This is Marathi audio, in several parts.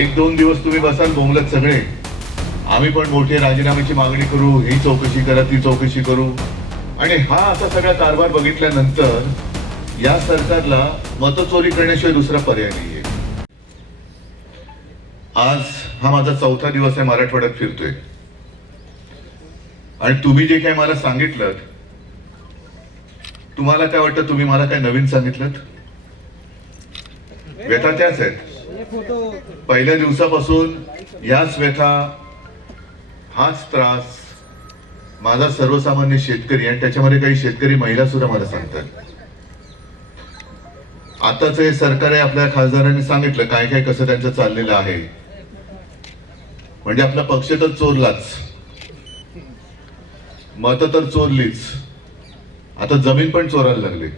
एक दोन दिवस तुम्ही बसाल बोंगलत सगळे आम्ही पण मोठे राजीनाम्याची मागणी करू ही चौकशी करा ती चौकशी करू आणि हा असा सगळा कारभार बघितल्यानंतर या सरकारला मतचोरी करण्याशिवाय दुसरा पर्याय नाहीये आज हा माझा चौथा दिवस आहे मराठवाड्यात फिरतोय आणि तुम्ही जे काही मला सांगितलं तुम्हाला काय वाटतं तुम्ही मला काय नवीन सांगितलं व्यथा त्याच आहेत पहिल्या दिवसापासून याच व्यथा हाच त्रास माझा सर्वसामान्य शेतकरी आणि त्याच्यामध्ये काही शेतकरी महिला सुद्धा मला सांगतात आताच हे सरकार आपल्या खासदारांनी सांगितलं काय काय कसं त्यांचं चाललेलं आहे म्हणजे आपला पक्ष तर चोरलाच मत तर चोरलीच आता जमीन पण चोरायला लागली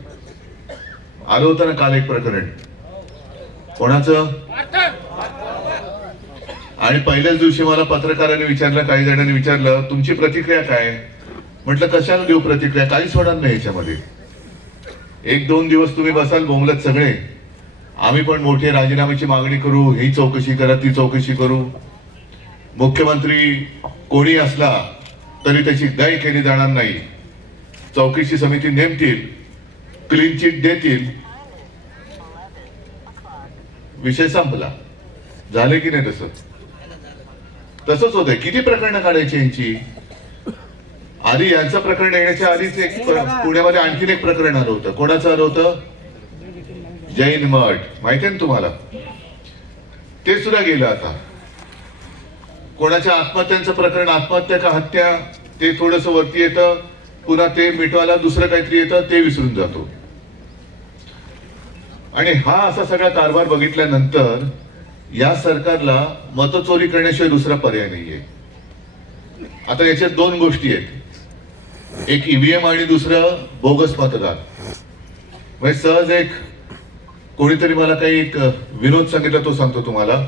आलो होतं ना काल एक प्रकरण कोणाचं आणि पहिल्याच दिवशी मला पत्रकारांनी विचारलं काही जणांनी विचारलं तुमची प्रतिक्रिया काय म्हटलं कशाला देऊ प्रतिक्रिया काहीच होणार नाही याच्यामध्ये एक दोन दिवस तुम्ही बसाल बोंगलत सगळे आम्ही पण मोठे राजीनाम्याची मागणी करू ही चौकशी करा ती चौकशी करू मुख्यमंत्री कोणी असला तरी त्याची गाय केली जाणार नाही चौकशी समिती नेमतील क्लीन चिट देतील विषय संपला झाले की नाही तसं तसंच होतंय किती प्रकरणं काढायची यांची आधी यांचं प्रकरण येण्याच्या आधीच एक पुण्यामध्ये आणखीन एक प्रकरण आलं होतं कोणाचं आलं होतं जैन मठ माहितीये ना तुम्हाला ते सुद्धा गेलं आता कोणाच्या आत्महत्यांचं प्रकरण आत्महत्या का हत्या ते थोडस वरती येतं पुन्हा ते मिटवायला दुसरं काहीतरी येतं ते विसरून जातो आणि हा असा सगळा कारभार बघितल्यानंतर या सरकारला मतचोरी करण्याशिवाय दुसरा पर्याय नाहीये आता याच्यात दोन गोष्टी आहेत एक ईव्हीएम e आणि दुसरं बोगस मतदार म्हणजे सहज एक कोणीतरी मला काही एक विनोद सांगितला तो सांगतो तुम्हाला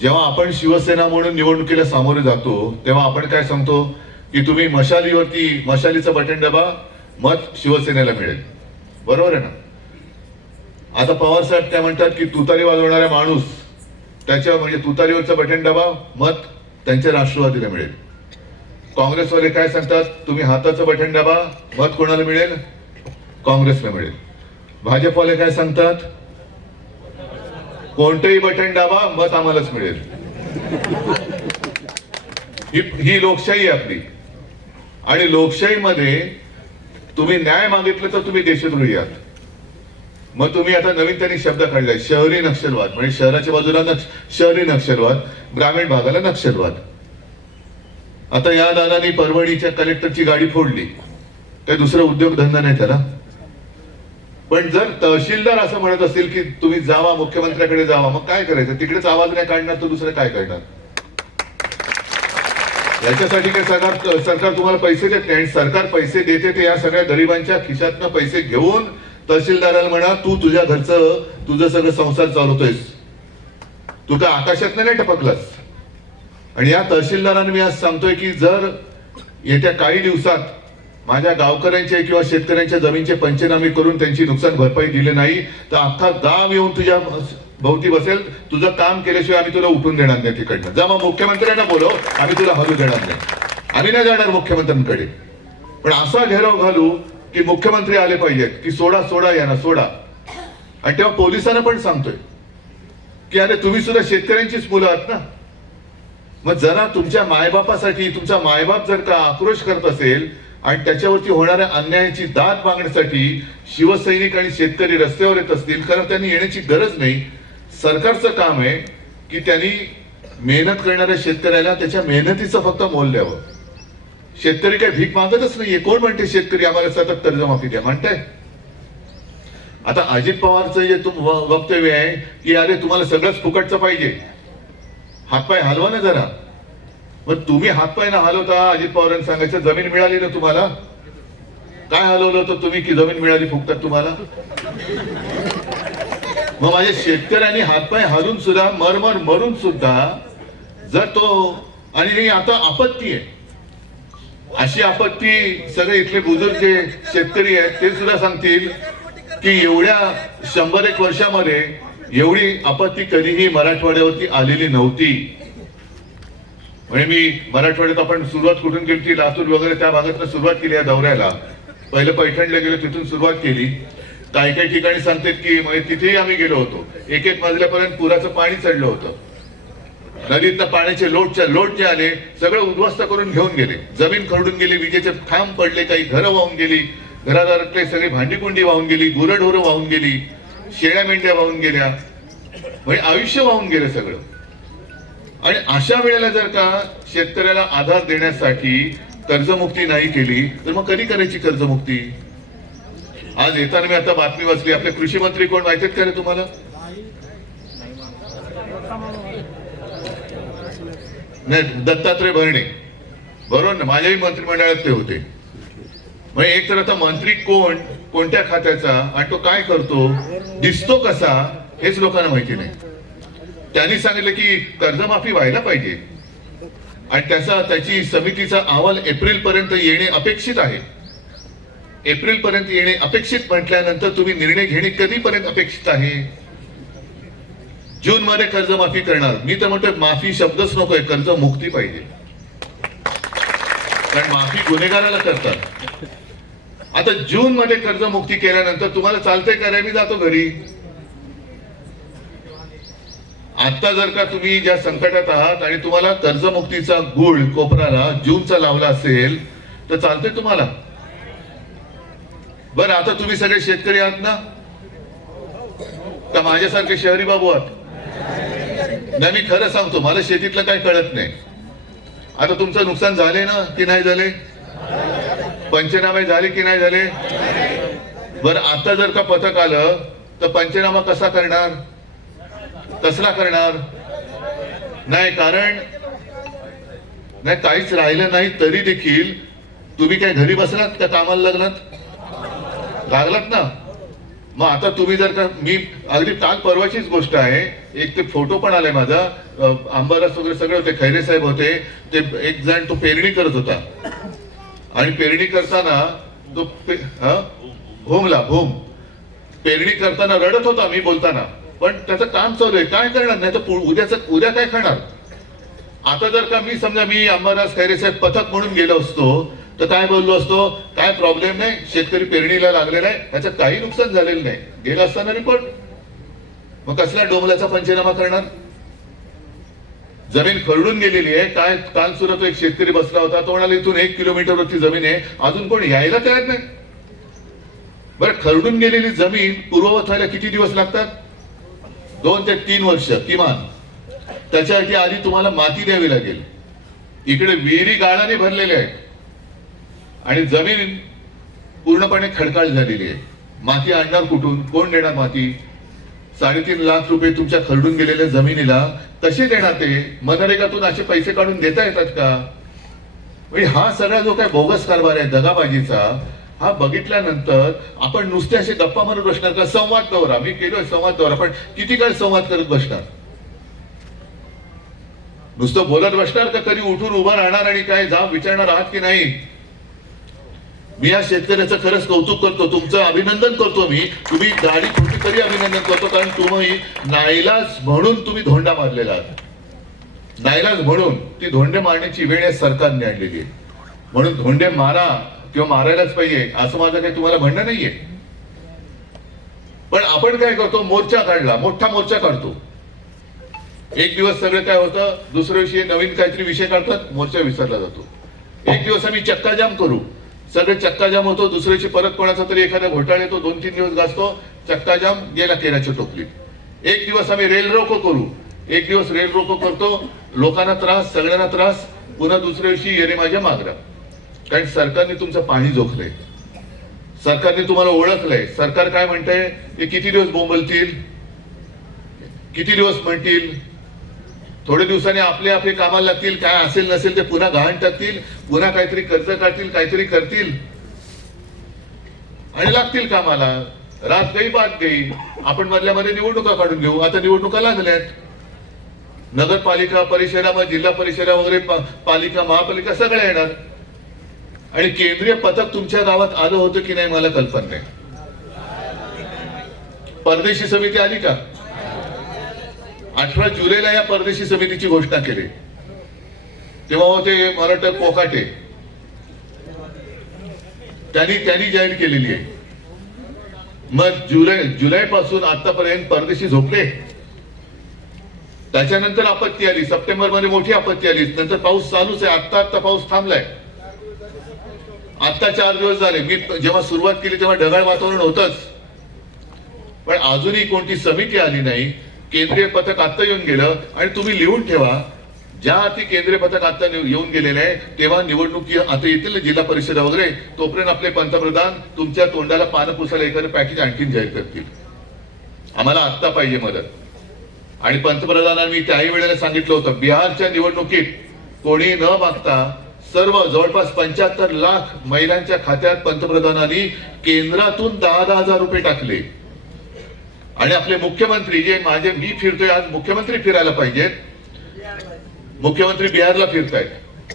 जेव्हा आपण शिवसेना म्हणून निवडणुकीला सामोरे जातो तेव्हा आपण काय सांगतो की तुम्ही मशालीवरती मशालीचं बटन डबा मत शिवसेनेला मिळेल बरोबर आहे ना आता पवार साहेब त्या म्हणतात की तुतारी वाजवणारा माणूस त्याच्या म्हणजे तुतारीवरचं बटन दाबा मत त्यांच्या राष्ट्रवादीला मिळेल काँग्रेसवाले काय सांगतात तुम्ही हाताचं बटन दाबा मत कोणाला मिळेल काँग्रेसला मिळेल भाजपवाले काय सांगतात कोणतंही बटन दाबा मत आम्हालाच मिळेल ही, ही लोकशाही आपली आणि लोकशाहीमध्ये तुम्ही न्याय मागितलं तर तुम्ही देशद्रोही आहात मग तुम्ही आता नवीन त्यांनी शब्द काढलाय शहरी नक्षलवाद म्हणजे शहराच्या बाजूला नक्ष शहरी नक्षलवाद ग्रामीण भागाला नक्षलवाद आता या दादानी परभणीच्या कलेक्टरची गाडी फोडली काही दुसरा उद्योगधंदा नाही त्याला पण जर तहसीलदार असं म्हणत असतील की तुम्ही जावा मुख्यमंत्र्याकडे जावा मग काय करायचं तिकडेच आवाज नाही काढणार तर दुसरं काय करणार याच्यासाठी काय सरकार सरकार तुम्हाला पैसे देत आणि सरकार पैसे देते ते या सगळ्या गरिबांच्या खिशातनं पैसे घेऊन तहसीलदाराला म्हणा तू तुझ्या घरचं तुझं सगळं संसार चालवतोयस तू तर आकाशातनं नाही टपकलास आणि या तहसीलदारांना मी आज सांगतोय की जर येत्या काही दिवसात माझ्या गावकऱ्यांचे किंवा शेतकऱ्यांच्या जमीनचे पंचनामे करून त्यांची नुकसान भरपाई दिली नाही तर अख्खा गाव येऊन तुझ्या भोवती बसेल तुझं काम केल्याशिवाय आम्ही तुला उठून देणार नाही तिकडनं जा मग मुख्यमंत्र्यांना बोलव आम्ही तुला हलू देणार नाही आम्ही नाही जाणार मुख्यमंत्र्यांकडे पण असा घेराव घालू की मुख्यमंत्री आले पाहिजेत की सोडा सोडा या ना सोडा आणि तेव्हा पोलिसांना पण सांगतोय की अरे तुम्ही सुद्धा शेतकऱ्यांचीच मुलं आहात ना मग जरा तुमच्या मायबापासाठी तुमचा मायबाप जर का आक्रोश करत असेल आणि त्याच्यावरती होणाऱ्या अन्यायाची दाद मागण्यासाठी शिवसैनिक आणि शेतकरी रस्त्यावर येत असतील कारण त्यांनी येण्याची गरज नाही सरकारचं काम आहे की त्यांनी मेहनत करणाऱ्या शेतकऱ्याला त्याच्या मेहनतीचं फक्त मोल द्यावं शेतकरी काय भीक मागतच नाहीये कोण म्हणते शेतकरी आम्हाला सतत कर्जमाफी द्या म्हणताय आता अजित पवारचं जे तुम वक्तव्य आहे की अरे तुम्हाला सगळंच फुकटचं पाहिजे हातपाय हलवा ना जरा मग तुम्ही हातपाय ना हलवता अजित पवारांनी सांगायचं जमीन मिळाली ना तुम्हाला काय हलवलं होतं तुम्ही की जमीन मिळाली फुकटात तुम्हाला मग माझ्या शेतकऱ्यांनी हातपाय हरून सुद्धा मरमर मरून सुद्धा जर तो आणि आता आपत्ती आहे अशी आपत्ती सगळे इथले बुजुर्ग जे शेतकरी आहेत ते सुद्धा सांगतील की एवढ्या शंभर एक वर्षामध्ये एवढी आपत्ती कधीही मराठवाड्यावरती आलेली नव्हती म्हणजे मी मराठवाड्यात आपण सुरुवात कुठून केली लातूर वगैरे त्या भागात सुरुवात केली या दौऱ्याला पहिले पैठणला गेलो तिथून सुरुवात केली काही काही ठिकाणी सांगतात की म्हणजे तिथेही आम्ही गेलो होतो एक एक मजल्यापर्यंत पुराचं पाणी चढलं होतं नदीतनं पाण्याचे लोटच्या लोट जे आले सगळं उद्ध्वस्त करून घेऊन गेले जमीन खरडून गेली विजेचे खांब पडले काही घरं वाहून गेली घरादारातले सगळी भांडीकुंडी वाहून गेली गुरढोरं वाहून गेली शेळ्या मेंढ्या वाहून गेल्या म्हणजे आयुष्य वाहून गेलं सगळं आणि अशा वेळेला जर का शेतकऱ्याला आधार देण्यासाठी कर्जमुक्ती नाही केली तर मग कधी करायची कर्जमुक्ती आज येताना मी आता बातमी वाचली आपले कृषी मंत्री कोण माहितीत का रे तुम्हाला नाही दत्तात्रय भरणे बरोबर ना माझ्याही मंत्रिमंडळात ते होते म्हणजे एक तर आता मंत्री कोण कोणत्या खात्याचा आणि तो काय करतो दिसतो कसा हेच लोकांना माहिती नाही त्यांनी सांगितलं की कर्जमाफी व्हायला पाहिजे आणि त्याचा त्याची समितीचा अहवाल एप्रिल पर्यंत येणे अपेक्षित आहे एप्रिल पर्यंत येणे अपेक्षित म्हटल्यानंतर तुम्ही निर्णय घेणे कधीपर्यंत अपेक्षित आहे जून मध्ये कर्जमाफी करणार मी तर म्हणतोय माफी शब्दच नकोय कर्ज मुक्ती पाहिजे कारण माफी गुन्हेगाराला करतात आता जून मध्ये कर्जमुक्ती केल्यानंतर तुम्हाला चालतंय का मी जातो घरी आता जर का तुम्ही ज्या संकटात आहात आणि तुम्हाला कर्जमुक्तीचा गुळ कोपराला जूनचा लावला असेल तर चालतंय तुम्हाला बर आता तुम्ही सगळे शेतकरी आहात ना का माझ्यासारखे शहरी बाबू आहात नाही मी खरं सांगतो मला शेतीतलं काय कळत नाही आता तुमचं नुकसान झाले ना की नाही झाले पंचनामे झाले की नाही झाले बर आता जर का पथक आलं तर पंचनामा कसा करणार कसला करणार नाही कारण नाही काहीच राहिलं नाही तरी देखील तुम्ही काय घरी बसलात का कामाला लग्नात लागलात ना मग आता तुम्ही जर का मी अगदी काल परवाचीच गोष्ट आहे एक ते फोटो पण आलाय माझा आंबारस वगैरे सगळे होते खैरे साहेब होते ते एक जण तो पेरणी करत होता आणि पेरणी करताना तो पे, भोमला भोम पेरणी करताना रडत होता मी बोलताना पण त्याचं काम चालू आहे काय करणार नाही तर उद्याच उद्या काय खाणार आता जर का मी समजा मी अंबादास खैरे साहेब पथक म्हणून गेलो असतो तर काय बोललो असतो काय प्रॉब्लेम नाही शेतकरी पेरणीला लागलेला आहे त्याचं काही नुकसान झालेलं नाही गेला असताना रिपोर्ट मग कसला डोंगलाचा पंचनामा करणार जमीन खरडून गेलेली आहे काय काल सुरत एक शेतकरी बसला होता तो म्हणाला इथून एक किलोमीटर वरती जमीन आहे अजून कोण यायला तयार नाही बरं खरडून गेलेली जमीन पूर्ववत व्हायला किती दिवस लागतात दोन ते तीन वर्ष किमान त्याच्यासाठी आधी तुम्हाला माती द्यावी लागेल इकडे विहिरी गाळाने भरलेल्या आहेत आणि जमीन पूर्णपणे खडकाळ झालेली आहे माती आणणार कुठून कोण देणार माती साडेतीन लाख रुपये तुमच्या खरडून गेलेल्या जमिनीला कसे देणार ते मनरेगातून असे पैसे काढून देता येतात का म्हणजे हा सगळा जो काय बोगस कारभार आहे दगाबाजीचा हा बघितल्यानंतर आपण नुसते असे गप्पा मारत बसणार का संवाद दौरा मी केलो संवाद दौरा पण किती काळ संवाद करत बसणार नुसतं बोलत बसणार का कधी उठून उभा राहणार आणि काय जाब विचारणार आहात की नाही मी या शेतकऱ्याचं खरंच कौतुक करतो तुमचं अभिनंदन करतो मी तुम्ही गाडी खोटी तरी अभिनंदन करतो कारण तुम्ही नाईलाज म्हणून तुम्ही धोंडा मारलेला आहात नाईलाज म्हणून ती धोंडे मारण्याची वेळ या सरकारने आणलेली आहे म्हणून धोंडे मारा किंवा मारायलाच पाहिजे असं माझं काही तुम्हाला म्हणणं नाहीये पण आपण काय करतो मोर्चा काढला मोठा मोर्चा काढतो एक दिवस सगळं काय होतं दुसऱ्या दिवशी नवीन काहीतरी विषय काढतात मोर्चा विसरला जातो एक दिवस आम्ही चक्काजाम करू सगळे चक्काजाम होतो दुसऱ्याची परत कोणाचा तरी एखादा घोटाळा येतो दोन तीन दिवस गाजतो चक्काजाम गेला केल्याच्या टोपलीत एक दिवस आम्ही रेल रोको करू एक दिवस रेल रोको करतो लोकांना त्रास सगळ्यांना त्रास पुन्हा दुसऱ्या दिवशी येणे माझ्या मागण्या कारण सरकारने तुमचं पाणी जोखलंय सरकारने तुम्हाला ओळखलंय सरकार काय म्हणतंय की किती दिवस बोंबलतील किती दिवस म्हणतील थोडे दिवसांनी आपले आपले कामाला लागतील काय असेल नसेल ते पुन्हा गहाण टाकतील पुन्हा काहीतरी कर्ज काढतील काहीतरी करतील आणि लागतील कामाला रात गई बात गई आपण मधल्या मध्ये निवडणुका काढून घेऊ आता निवडणुका लागल्यात नगरपालिका परिषदा मग जिल्हा परिषदा वगैरे पालिका महापालिका सगळ्या येणार आणि केंद्रीय पथक तुमच्या गावात आलं होतं की नाही मला कल्पना नाही परदेशी समिती आली का अठरा जुलैला या परदेशी समितीची घोषणा केली तेव्हा होते मराठा पोकाटे त्यांनी त्यांनी जॉईन केलेली आहे मग जुलै जुलै पासून आतापर्यंत परदेशी झोपले त्याच्यानंतर आपत्ती आली सप्टेंबर मध्ये मोठी आपत्ती आली नंतर पाऊस चालूच आहे आत्ता आत्ता पाऊस थांबलाय आत्ता चार दिवस झाले मी जेव्हा सुरुवात केली तेव्हा ढगाळ वातावरण होतच पण अजूनही कोणती समिती आली नाही केंद्रीय पथक आता येऊन गेलं आणि तुम्ही लिहून ठेवा ज्या आधी केंद्रीय पथक आता येऊन गेलेले आहे तेव्हा निवडणुकी आता येतील जिल्हा परिषद वगैरे तोपर्यंत आपले पंतप्रधान तुमच्या तोंडाला पानं पुसायला एखादं पॅकेज आणखीन जाहीर करतील आम्हाला आत्ता पाहिजे मदत आणि पंतप्रधानांनी त्याही वेळेला सांगितलं होतं बिहारच्या निवडणुकीत कोणी न मागता सर्व जवळपास पंच्याहत्तर लाख महिलांच्या खात्यात पंतप्रधानांनी केंद्रातून दहा दहा हजार रुपये टाकले आणि आपले मुख्यमंत्री जे माझे मी फिरतोय आज मुख्यमंत्री फिरायला पाहिजेत मुख्यमंत्री बिहारला फिरतायत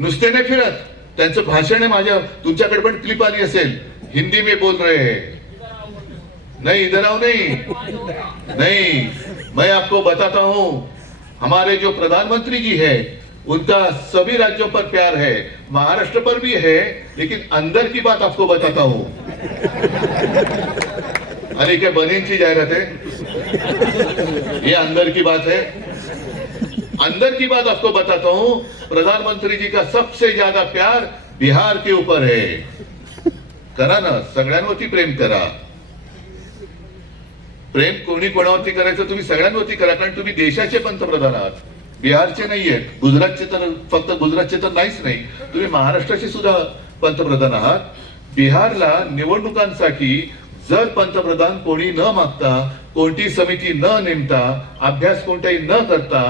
नुसते नाही फिरत त्यांचं भाषण माझ्या तुमच्याकडे पण क्लिप आली असेल हिंदी मी बोल रहे नहीं इधर आओ नाही नहीं मैं आपको बताता हूँ हमारे जो प्रधानमंत्री जी है उनका सभी राज्यों पर प्यार है महाराष्ट्र पर भी है लेकिन अंदर की बात आपको बताता हूं आणि काय बनीची जाहिरात आहे ये अंदर की बात है अंदर की बात आपको बताता हूं प्रधानमंत्री जी का सबसे ज्यादा प्यार बिहार के ऊपर है करा ना सगळ्यांवरती प्रेम करा प्रेम कोणी कोणावरती करायचं तुम्ही सगळ्यांवरती करा कारण तुम्ही देशाचे पंतप्रधान आहात बिहारचे नाही आहेत गुजरातचे तर फक्त गुजरातचे तर नाहीच नाही तुम्ही महाराष्ट्राचे सुद्धा पंतप्रधान आहात बिहारला निवडणुकांसाठी जर पंतप्रधान कोणी न मागता कोणती समिती न नेमता अभ्यास कोणताही न करता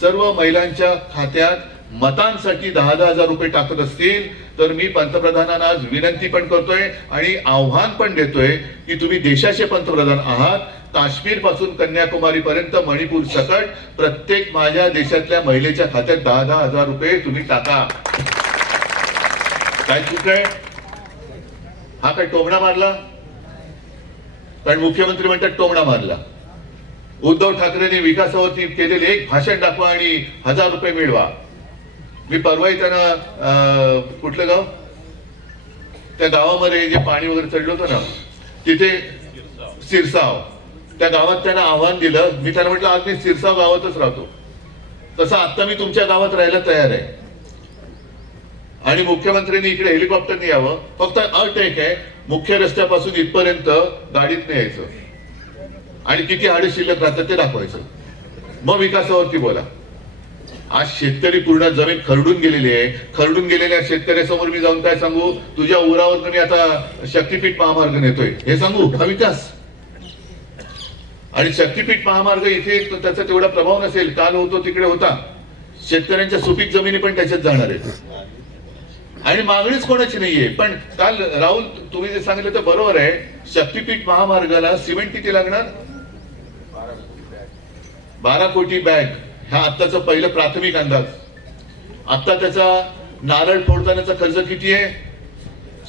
सर्व महिलांच्या खात्यात मतांसाठी दहा दहा हजार रुपये टाकत असतील तर मी पंतप्रधानांना आज विनंती पण करतोय आणि आव्हान पण देतोय की तुम्ही देशाचे पंतप्रधान आहात काश्मीर पासून कन्याकुमारी पर्यंत मणिपूर सकट प्रत्येक माझ्या देशातल्या महिलेच्या खात्यात दहा दहा हजार रुपये तुम्ही टाका काय चुक हा काय टोमणा मारला कारण मुख्यमंत्री म्हणतात टोमणा मारला उद्धव ठाकरेंनी विकासावरती केलेले एक भाषण दाखवा आणि हजार रुपये मिळवा मी परवा त्यांना कुठलं गाव त्या गावामध्ये जे पाणी वगैरे चढलो होतं ना तिथे सिरसाव त्या गावात त्यांना आव्हान दिलं मी त्यांना म्हटलं आज मी सिरसाव गावातच राहतो तसं आता मी तुमच्या गावात राहायला तयार आहे आणि मुख्यमंत्र्यांनी इकडे हेलिकॉप्टरने यावं फक्त अट एक आहे मुख्य रस्त्यापासून इथपर्यंत गाडीत न्यायचं आणि किती हाडी शिल्लक राहतात ते दाखवायचं मग विकासावरती बोला आज शेतकरी पूर्ण जमीन खरडून गेलेली आहे खरडून गेलेल्या शेतकऱ्यासमोर मी जाऊन काय सांगू तुझ्या उरावर मी आता शक्तीपीठ महामार्ग नेतोय हे सांगू हा विकास आणि शक्तीपीठ महामार्ग इथे त्याचा तेवढा प्रभाव नसेल काल होतो तिकडे होता शेतकऱ्यांच्या सुपीक जमिनी पण त्याच्यात जाणार आहेत आणि मागणीच कोणाची नाहीये पण काल राहुल तुम्ही जे सांगितलं तर बरोबर आहे शक्तीपीठ महामार्गाला सिमेंट किती लागणार बारा कोटी बॅग हा आत्ताचा पहिलं प्राथमिक अंदाज आत्ता त्याचा नारळ फोडतानाचा खर्च किती आहे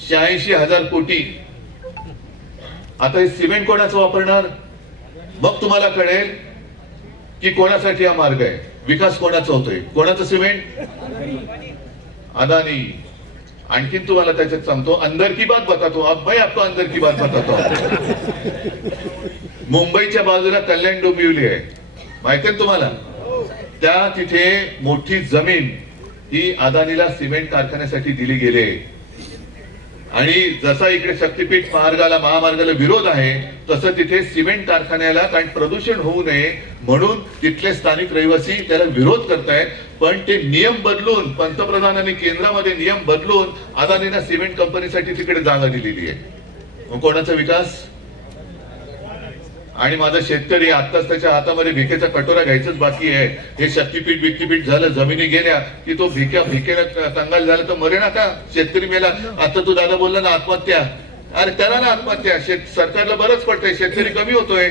शहाऐंशी हजार कोटी आता हे सिमेंट कोणाचं वापरणार मग तुम्हाला कळेल की कोणासाठी हा मार्ग आहे विकास कोणाचा होतोय कोणाचं सिमेंट अदानी आणखीन तुम्हाला त्याच्यात सांगतो अंदर की बात बतातो अब भाई अंदर की बात बतातो मुंबईच्या बाजूला कल्याण डोंबिवली आहे माहितीये तुम्हाला त्या तिथे मोठी जमीन ही अदानीला सिमेंट कारखान्यासाठी दिली गेली आहे आणि जसा इकडे शक्तीपीठ मार्गाला महामार्गाला विरोध आहे तसं तिथे सिमेंट कारखान्याला कारण प्रदूषण होऊ नये म्हणून तिथले स्थानिक रहिवासी त्याला विरोध करतायत पण ते नियम बदलून पंतप्रधानांनी केंद्रामध्ये नियम बदलून अदानीना सिमेंट कंपनीसाठी तिकडे जागा दिलेली आहे कोणाचा विकास आणि माझा शेतकरी आत्ताच त्याच्या हातामध्ये भिकेचा कटोरा घ्यायचंच बाकी आहे हे शक्तीपीठ बिक्तीपीठ झालं जमिनी गेल्या की तो भिक्या भिकेला कंगाल झाला तर मरे ना का शेतकरी मेला आता तू दादा बोलला ना आत्महत्या अरे त्याला ना आत्महत्या शेत सरकारला बरंच पडतंय शेतकरी कमी होतोय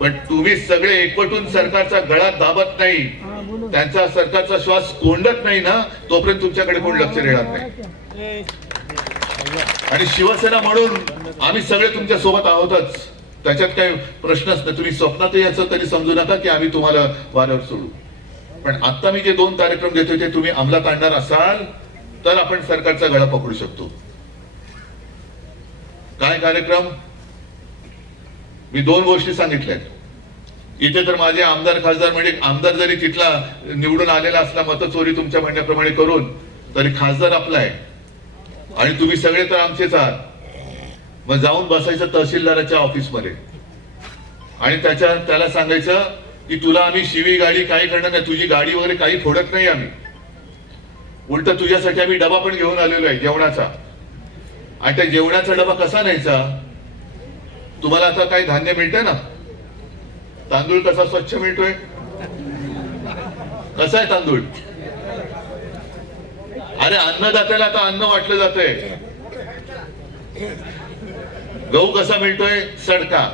पण तुम्ही सगळे एकवटून सरकारचा गळा दाबत नाही त्यांचा सरकारचा श्वास कोंडत नाही ना तोपर्यंत तुमच्याकडे कोण लक्ष देणार नाही आणि शिवसेना म्हणून आम्ही सगळे तुमच्या सोबत आहोतच त्याच्यात काही प्रश्न नाही तुम्ही स्वप्नातही याचं तरी समजू नका की आम्ही तुम्हाला वाऱ्यावर सोडू पण आता मी जे दोन कार्यक्रम घेतो ते तुम्ही अंमलात आणणार असाल तर आपण सरकारचा गळा पकडू शकतो काय कार्यक्रम मी दोन गोष्टी सांगितल्या इथे तर माझे आमदार खासदार म्हणजे आमदार जरी तिथला निवडून आलेला असला मत चोरी तुमच्या म्हणण्याप्रमाणे करून तरी खासदार आपला आहे आणि तुम्ही सगळे तर आमचेच आहात मग जाऊन बसायचं तहसीलदाराच्या ऑफिसमध्ये आणि त्याच्या त्याला सांगायचं की तुला आम्ही शिवी गाडी काही करणार नाही तुझी गाडी वगैरे काही फोडत नाही आम्ही उलट तुझ्यासाठी आम्ही डबा पण घेऊन आलेलो आहे जेवणाचा आणि त्या जेवणाचा डबा कसा न्यायचा तुम्हाला आता काही धान्य मिळतंय ना तांदूळ कसा स्वच्छ मिळतोय कसा आहे तांदूळ अरे अन्नदात्याला आता अन्न वाटलं जातंय गहू कसा मिळतोय सडका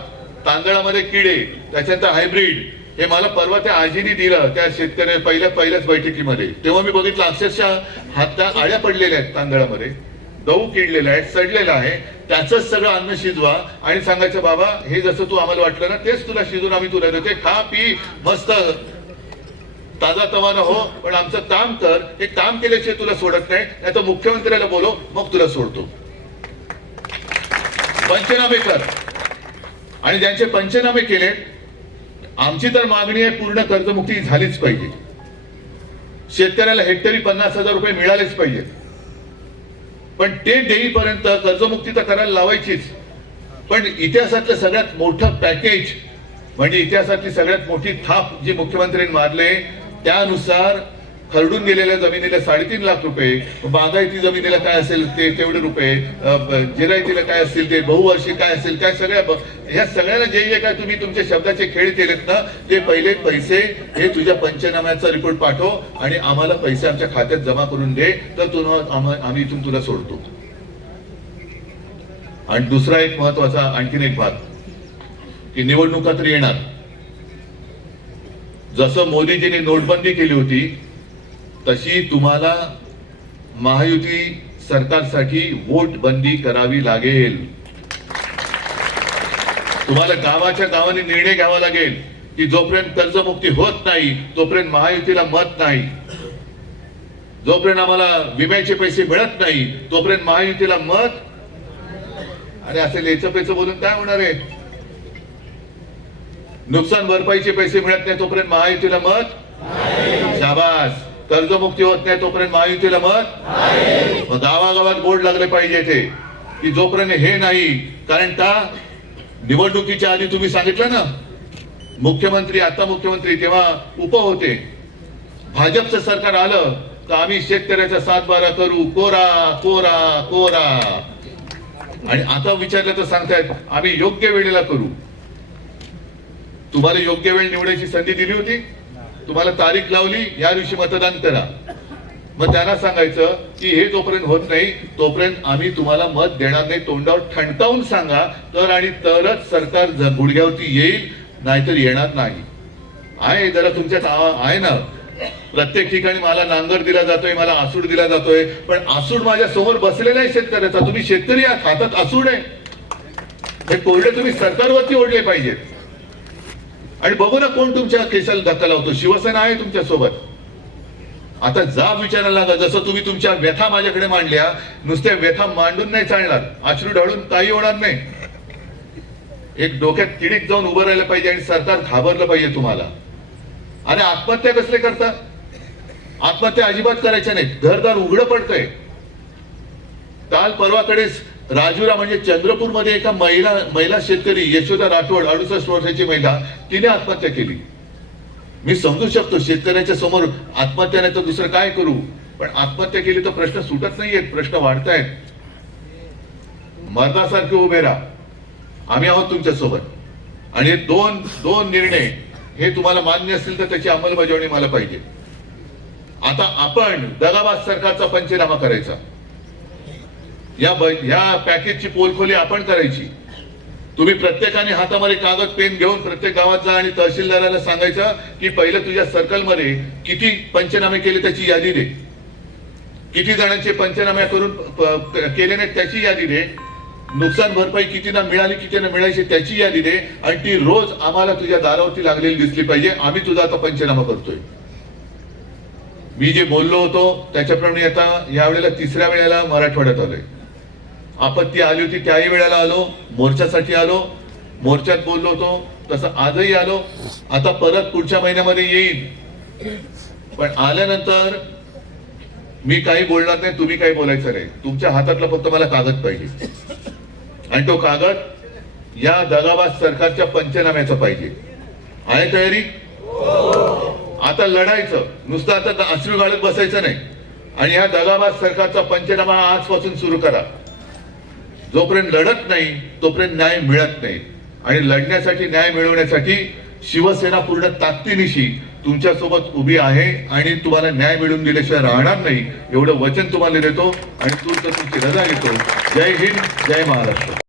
तांदळामध्ये किडे त्याच्यानंतर हायब्रीड हे मला परवा त्या आजीने दिलं त्या शेतकऱ्या पहिल्या पहिल्याच बैठकीमध्ये तेव्हा मी बघितलं अक्षरशः हाता आळ्या पडलेल्या आहेत तांदळामध्ये गहू किडलेला आहे सडलेला आहे त्याचंच सगळं अन्न शिजवा आणि सांगायचं बाबा हे जसं तू आम्हाला वाटलं ना तेच तुला शिजून आम्ही तुला देतोय खा पी मस्त ताजा तवाना हो पण आमचं काम कर हे काम केल्याशिवाय तुला सोडत नाही नाही तर मुख्यमंत्र्याला बोलो मग तुला सोडतो पंचनामे कर आणि ज्यांचे पंचनामे केले आमची तर मागणी आहे पूर्ण कर्जमुक्ती झालीच पाहिजे शेतकऱ्याला हेक्टरी पन्नास हजार रुपये मिळालेच पाहिजे पण ते देईपर्यंत कर्जमुक्ती तर करायला लावायचीच पण इतिहासातलं सगळ्यात मोठं पॅकेज म्हणजे इतिहासातली सगळ्यात मोठी थाप जी मुख्यमंत्र्यांनी मारले त्यानुसार खरडून गेलेल्या जमिनीला साडेतीन लाख रुपये बागायती जमिनीला काय असेल ते तेवढे रुपये जिरायतीला काय असतील ते बहुवर्षी काय असेल त्या सगळ्या ह्या सगळ्याला जे जे काय तुम्ही तुमच्या शब्दाचे खेळ केलेत ना ते पहिले पैसे हे तुझ्या पंचनाम्याचा रिपोर्ट पाठव आणि आम्हाला पैसे आमच्या खात्यात जमा करून दे तर तू आम्ही इथून तुला सोडतो आणि दुसरा एक महत्वाचा आणखीन एक भाग की निवडणुका तर येणार जसं मोदीजीने नोटबंदी केली होती तशी तुम्हाला महायुती सरकारसाठी वोट बंदी करावी लागेल तुम्हाला गावाच्या गावाने निर्णय घ्यावा लागेल की जोपर्यंत कर्जमुक्ती होत नाही तोपर्यंत महायुतीला मत नाही जोपर्यंत आम्हाला विम्याचे पैसे मिळत नाही तोपर्यंत महायुतीला मत अरे असे लेच पैसे बोलून काय होणार आहे नुकसान भरपाईचे पैसे मिळत नाही तोपर्यंत महायुतीला मत शाबास कर्जमुक्ती होत नाही तोपर्यंत महायुतीला मत गावागावात बोर्ड लागले पाहिजे ते की जोपर्यंत हे नाही कारण का निवडणुकीच्या आधी तुम्ही सांगितलं ना मुख्यमंत्री आता मुख्यमंत्री तेव्हा उप होते भाजपचं सरकार आलं तर आम्ही शेतकऱ्याचा सात बारा करू कोरा कोरा कोरा आणि आता विचारलं तर सांगतायत आम्ही योग्य वेळेला करू तुम्हाला योग्य वेळ निवडायची संधी दिली होती तुम्हाला तारीख लावली या दिवशी मतदान करा मग त्यांना सांगायचं की हे जोपर्यंत होत नाही तोपर्यंत आम्ही तुम्हाला मत देणार नाही तोंडावर ठणकावून सांगा तर आणि तरच सरकार गुडघ्यावरती येईल नाहीतर येणार नाही आहे जरा तुमच्या आहे ना प्रत्येक ठिकाणी मला नांगर दिला जातोय मला आसूड दिला जातोय पण आसूड माझ्या समोर बसलेला आहे शेतकऱ्याचा तुम्ही शेतकरी आहात हातात आसूड आहे हे कोरडे तुम्ही सरकारवरती ओढले पाहिजेत आणि बघू ना कोण तुमच्या केसाला धक्का लावतो शिवसेना आहे तुमच्या सोबत आता जाब विचारायला लागा जसं तुम्ही तुमच्या व्यथा माझ्याकडे मांडल्या नुसत्या व्यथा मांडून नाही चालणार आश्रू ढाळून ताई होणार नाही एक डोक्यात किडीत जाऊन उभं राहिलं पाहिजे आणि सरकार घाबरलं पाहिजे तुम्हाला आणि आत्महत्या कसले करता आत्महत्या अजिबात करायच्या नाही घरदार उघडं पडतंय काल परवाकडेच राजुरा म्हणजे चंद्रपूरमध्ये एका महिला महिला शेतकरी यशोदा राठोड अडुसष्ट वर्षाची महिला तिने आत्महत्या केली मी समजू शकतो शेतकऱ्याच्या समोर आत्महत्या नाही तर दुसरं काय करू पण आत्महत्या केली तर प्रश्न सुटत नाहीयेत प्रश्न वाढतायत मर्दासारखे उभे राहा आम्ही आहोत तुमच्या सोबत आणि दोन दोन निर्णय हे तुम्हाला मान्य असतील तर त्याची अंमलबजावणी मला पाहिजे आता आपण दगाबाद सरकारचा पंचनामा करायचा या ब या पॅकेजची पोलखोली आपण करायची तुम्ही प्रत्येकाने हातामध्ये कागद पेन घेऊन प्रत्येक गावात जा आणि तहसीलदाराला सांगायचं की पहिलं तुझ्या सर्कल मध्ये किती पंचनामे केले त्याची यादी दे किती जणांचे पंचनामे करून केले नाही त्याची यादी दे नुकसान भरपाई किती ना मिळाली किती ना मिळायची त्याची यादी दे आणि ती रोज आम्हाला तुझ्या दारावरती लागलेली दिसली पाहिजे आम्ही तुझा आता पंचनामा करतोय मी जे बोललो होतो त्याच्याप्रमाणे आता यावेळेला तिसऱ्या वेळेला मराठवाड्यात आलोय आपत्ती आली होती त्याही वेळेला आलो मोर्चासाठी आलो मोर्चात बोललो होतो तसं आजही आलो आता परत पुढच्या महिन्यामध्ये येईल पण आल्यानंतर मी काही बोलणार नाही तुम्ही काही बोलायचं नाही तुमच्या हातातला फक्त मला कागद पाहिजे आणि तो कागद या दगाबाज सरकारच्या पंचनाम्याचा पाहिजे आहे तयारी आता लढायचं नुसतं आता अश्रू गाळत बसायचं नाही आणि या दगाबाज सरकारचा पंचनामा आजपासून सुरू करा जोपर्यंत लढत नाही तोपर्यंत न्याय मिळत नाही आणि लढण्यासाठी न्याय मिळवण्यासाठी शिवसेना पूर्ण ताकदीनिशी तुमच्यासोबत उभी आहे आणि तुम्हाला न्याय मिळवून दिल्याशिवाय राहणार नाही एवढं वचन तुम्हाला देतो आणि तुमचं तुमची रजा घेतो जय हिंद जय महाराष्ट्र